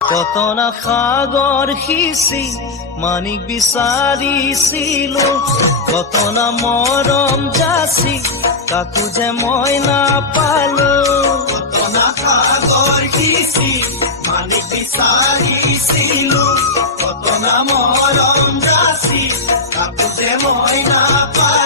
কত না সাগৰ সিঁচি মানিক বিচাৰিছিল, কত না মৰম যাচি কাকো যে মই নাপালো। কত না সাগৰ সিঁচি মানিক বিচাৰিছিলো, কত না মৰম যাচি কাকো যে মই নাপালো।